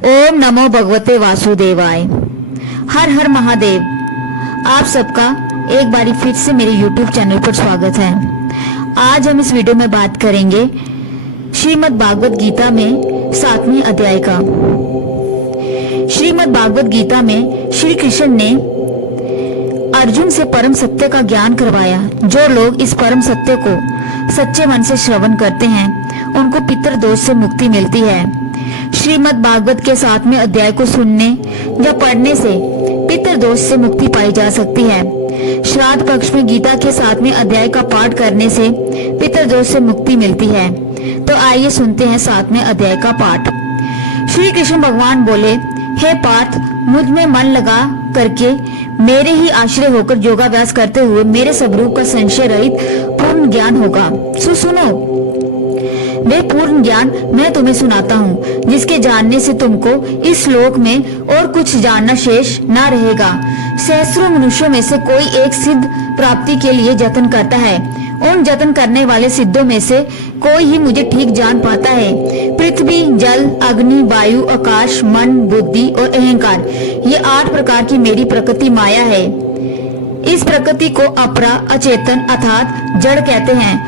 ओम नमो भगवते वासुदेवाय। हर हर महादेव। आप सबका एक बारी फिर से मेरे YouTube चैनल पर स्वागत है। आज हम इस वीडियो में बात करेंगे श्रीमद् भागवत गीता में 7वें अध्याय का। श्रीमद् भागवत गीता में श्री कृष्ण ने अर्जुन से परम सत्य का ज्ञान करवाया। जो लोग इस परम सत्य को सच्चे मन से श्रवण करते हैं उनको पितृ दोष से मुक्ति मिलती है। श्रीमद् भागवत के 7वें अध्याय को सुनने या पढ़ने से पितृ दोष से मुक्ति पाई जा सकती है। श्राद्ध पक्ष में गीता के 7वें अध्याय का पाठ करने से पितृ दोष से मुक्ति मिलती है। तो आइए सुनते हैं 7वें अध्याय का पाठ। श्री कृष्ण भगवान बोले, हे पार्थ, मुझ में मन लगा करके मेरे ही आश्रय होकर योगाभ्यास करते हुए मेरे स्वरूप का संशय रहित पूर्ण ज्ञान होगा। सुनो, वे पूर्ण ज्ञान मैं तुम्हें सुनाता हूँ, जिसके जानने से तुमको इस श्लोक में और कुछ जानना शेष ना रहेगा। सहस्रों मनुष्यों में से कोई एक सिद्ध प्राप्ति के लिए जतन करता है। उन जतन करने वाले सिद्धों में से कोई ही मुझे ठीक जान पाता है। पृथ्वी, जल, अग्नि, वायु, आकाश, मन, बुद्धि और अहंकार, ये 8 प्रकार की मेरी प्रकृति माया है। इस प्रकृति को अपरा, अचेतन अर्थात जड़ कहते हैं।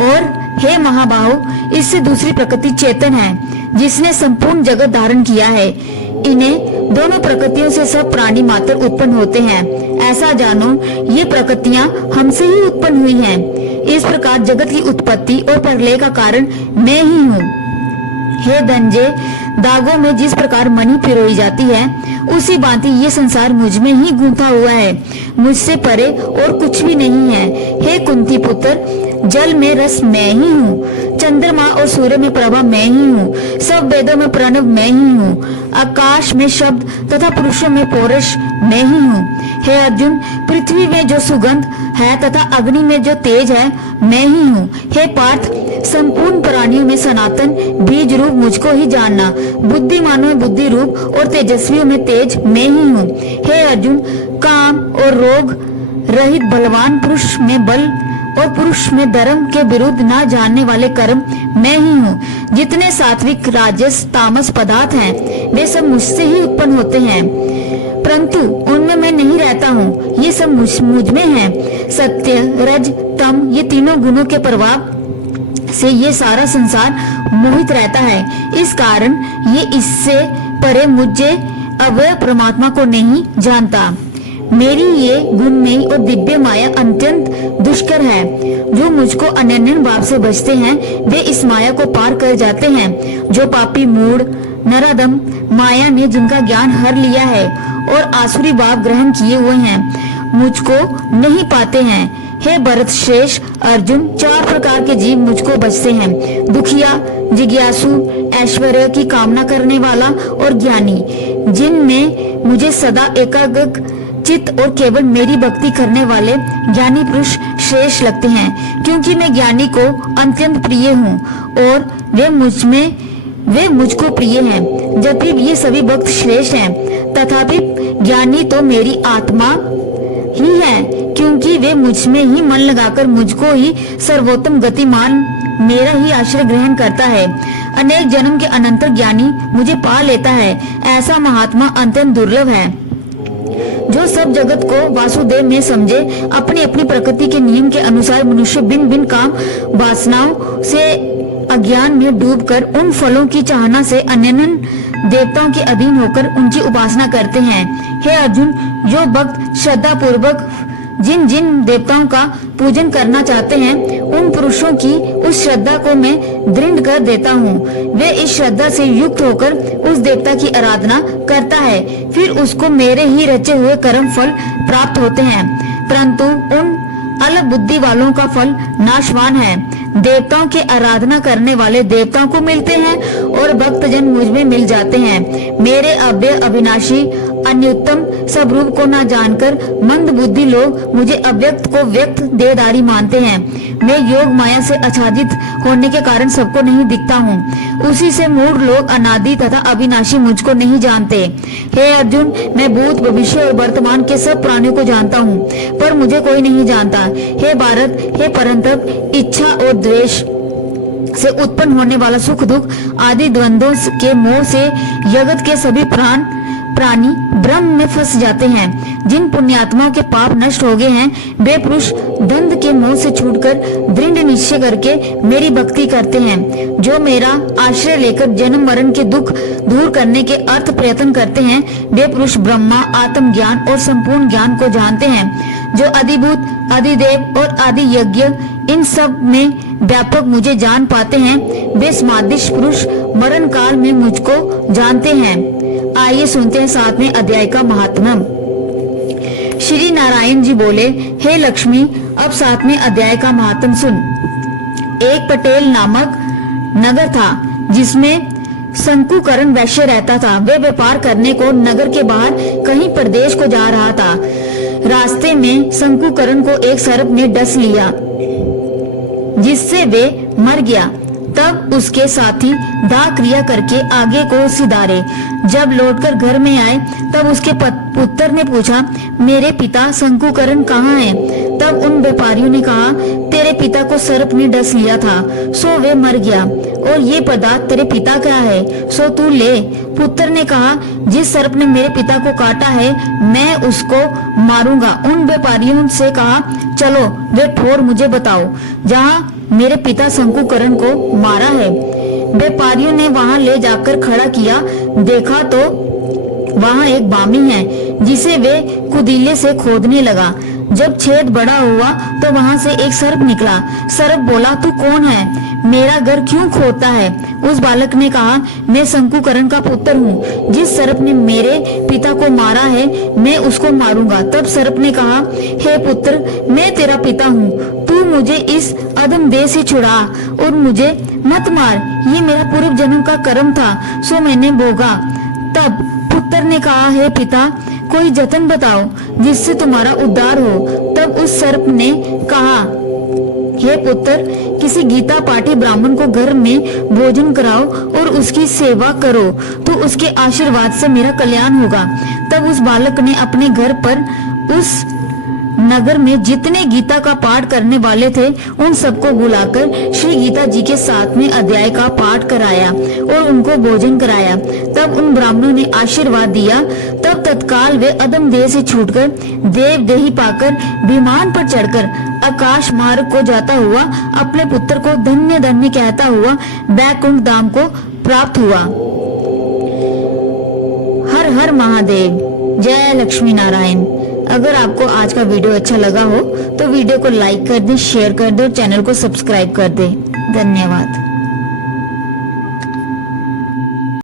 और हे महाबाहो, इससे दूसरी प्रकृति चेतन है, जिसने संपूर्ण जगत धारण किया है। इन्हें दोनों प्रकृतियों से सब प्राणी मात्र उत्पन्न होते हैं। ऐसा जानो, ये प्रकृतियां हमसे ही उत्पन्न हुई हैं। इस प्रकार जगत की उत्पत्ति और प्रलय का कारण मैं ही हूँ। हे धनंजय, दागों में जिस प्रकार मणि पिरोई जाती है, उसी भांति ये संसार मुझ में ही गूंथा हुआ है। मुझसे परे और कुछ भी नहीं है। हे कुंती पुत्र, जल में रस मैं ही हूँ, चंद्रमा और सूर्य में प्रभा मैं ही हूँ, सब वेदों में प्रणव मैं ही हूँ, आकाश में शब्द तथा पुरुषों में पौरुष मैं ही हूँ। हे अर्जुन, पृथ्वी में जो सुगंध है तथा अग्नि में जो तेज है मैं ही हूँ। हे पार्थ, संपूर्ण प्राणियों में सनातन बीज रूप मुझको ही जानना। बुद्धिमानों में बुद्धि रूप और तेजस्वियों में तेज मैं ही हूँ। हे अर्जुन, काम और रोग रहित बलवान पुरुष में बल और पुरुष में धर्म के विरुद्ध ना जानने वाले कर्म मैं ही हूँ। जितने सात्विक, राजस, तामस पदार्थ हैं, वे सब मुझसे ही उत्पन्न होते हैं, परंतु उनमें मैं नहीं रहता हूँ। ये सब मुझ में है। सत्य, रज, तम, ये तीनों गुणों के प्रभाव से ये सारा संसार मोहित रहता है। इस कारण ये इससे परे मुझे अव्यय परमात्मा को नहीं जानता। मेरी ये गुणमयी और दिव्य माया अत्यंत दुष्कर है। जो मुझको अनन्य भाव से बचते हैं, वे इस माया को पार कर जाते हैं। जो पापी, मूढ़, नराधम माया ने जिनका ज्ञान हर लिया है और आसुरी भाव ग्रहण किए हुए हैं, मुझको नहीं पाते हैं। हे भरत श्रेष्ठ अर्जुन, 4 प्रकार के जीव मुझको बचते हैं। दुखिया, जिज्ञासु, ऐश्वर्य की कामना करने वाला और ज्ञानी, जिनमें मुझे सदा एकाग्र चित्त और केवल मेरी भक्ति करने वाले ज्ञानी पुरुष श्रेष्ठ लगते हैं, क्योंकि मैं ज्ञानी को अत्यंत प्रिय हूँ और वे मुझको प्रिय हैं। जबकि ये सभी भक्त श्रेष्ठ हैं, तथापि ज्ञानी तो मेरी आत्मा ही है, क्योंकि वे मुझ में ही मन लगाकर मुझको ही सर्वोत्तम गतिमान मेरा ही आश्रय ग्रहण करता है। अनेक जन्म के अनंतर ज्ञानी मुझे पा लेता है। ऐसा महात्मा अत्यंत दुर्लभ है, जो सब जगत को वासुदेव में समझे। अपनी अपनी प्रकृति के नियम के अनुसार मनुष्य भिन्न भिन्न काम वासनाओं से अज्ञान में डूबकर उन फलों की चाहना से अन्य देवताओं के अधीन होकर उनकी उपासना करते हैं। हे अर्जुन, जो भक्त श्रद्धा पूर्वक जिन जिन देवताओं का पूजन करना चाहते हैं, उन पुरुषों की उस श्रद्धा को मैं दृढ़ कर देता हूँ। वे इस श्रद्धा से युक्त होकर उस देवता की आराधना करता है, फिर उसको मेरे ही रचे हुए कर्म फल प्राप्त होते हैं। परंतु उन अलग बुद्धि वालों का फल नाशवान है। देवताओं की आराधना करने वाले देवताओं को मिलते हैं और भक्तजन मुझ में मिल जाते हैं। मेरे अव्यय, अविनाशी, अन्योत्तम स्वरूप को न जानकर मंद बुद्धि लोग मुझे अव्यक्त को व्यक्त देहधारी मानते हैं। मैं योग माया से आच्छादित होने के कारण सबको नहीं दिखता हूँ। उसी से मूढ़ लोग अनादि तथा अविनाशी मुझको नहीं जानते। हे अर्जुन, मैं भूत, भविष्य और वर्तमान के सब प्राणियों को जानता हूँ, पर मुझे कोई नहीं जानता। हे भारत, हे परंतप, इच्छा और द्वेष से उत्पन्न होने वाला सुख दुख आदि द्वंद्वों के मोह से जगत के सभी प्राणी ब्रह्म में फंस जाते हैं। जिन पुण्यात्माओं के पाप नष्ट हो गए हैं, वे पुरुष द्वंद्व के मोह से छूटकर दृढ़ निश्चय करके मेरी भक्ति करते हैं। जो मेरा आश्रय लेकर जन्म मरण के दुख दूर करने के अर्थ प्रयत्न करते हैं, वे पुरुष ब्रह्मा, आत्म ज्ञान और संपूर्ण ज्ञान को जानते हैं। जो अधिभूत, अधिदेव और आदि यज्ञ इन सब में व्यापक मुझे जान पाते हैं, वे समादिष्ट पुरुष मरण काल में मुझको जानते हैं। आइए सुनते हैं 7वें अध्याय का महात्म्य। श्री नारायण जी बोले, हे लक्ष्मी, अब 7वें अध्याय का महात्म्य सुन। एक पटेल नामक नगर था जिसमें शंकुकरण वैश्य रहता था। वे व्यापार करने को नगर के बाहर कहीं प्रदेश को जा रहा था। रास्ते में शंकुकरण को एक सर्प ने डस लिया, जिससे वे मर गया। तब उसके साथी दाह क्रिया करके आगे को सिधारे। जब लौटकर घर में आए, तब उसके पुत्र ने पूछा, मेरे पिता शंकुकरण कहाँ हैं? तब उन व्यापारियों ने कहा, तेरे पिता को सर्प ने डस लिया था, सो वे मर गया, और ये पदार्थ तेरे पिता का है, सो तू ले। पुत्र ने कहा, जिस सर्प ने मेरे पिता को काटा है, मैं उसको मारूंगा। उन व्यापारियों से कहा, चलो वे ठोर मुझे बताओ जहाँ मेरे पिता शंकुकरण को मारा है। व्यापारियों ने वहां ले जाकर खड़ा किया। देखा तो वहां एक बामी है, जिसे वे कुदीले से खोदने लगा। जब छेद बड़ा हुआ तो वहां से एक सर्प निकला। सर्प बोला, तू कौन है? मेरा घर क्यों खोदता है? उस बालक ने कहा, मैं शंकुकरण का पुत्र हूँ। जिस सर्प ने मेरे पिता को मारा है, मैं उसको मारूंगा। तब सर्प ने कहा, हे पुत्र, मैं तेरा पिता हूँ, तू मुझे इस अधम देह से छुड़ा और मुझे मत मार। ये मेरा पूर्व जन्म का कर्म था, सो मैंने भोगा। तब पुत्र ने कहा, हे पिता, कोई जतन बताओ जिससे तुम्हारा उद्धार हो। तब उस सर्प ने कहा, हे पुत्र, किसी गीता पाठी ब्राह्मण को घर में भोजन कराओ और उसकी सेवा करो, तो उसके आशीर्वाद से मेरा कल्याण होगा। तब उस बालक ने अपने घर पर उस नगर में जितने गीता का पाठ करने वाले थे, उन सबको बुलाकर श्री गीता जी के 7वें अध्याय का पाठ कराया और उनको भोजन कराया। तब उन ब्राह्मणों ने आशीर्वाद दिया। तब तत्काल वे अदम देह से छूटकर देव देही पाकर विमान पर चढ़कर आकाश मार्ग को जाता हुआ अपने पुत्र को धन्य धन्य कहता हुआ बैकुंठ धाम को प्राप्त हुआ। हर हर महादेव, जय लक्ष्मी नारायण। अगर आपको आज का वीडियो अच्छा लगा हो तो वीडियो को लाइक कर दें, शेयर कर दें और चैनल को सब्सक्राइब कर दें। धन्यवाद।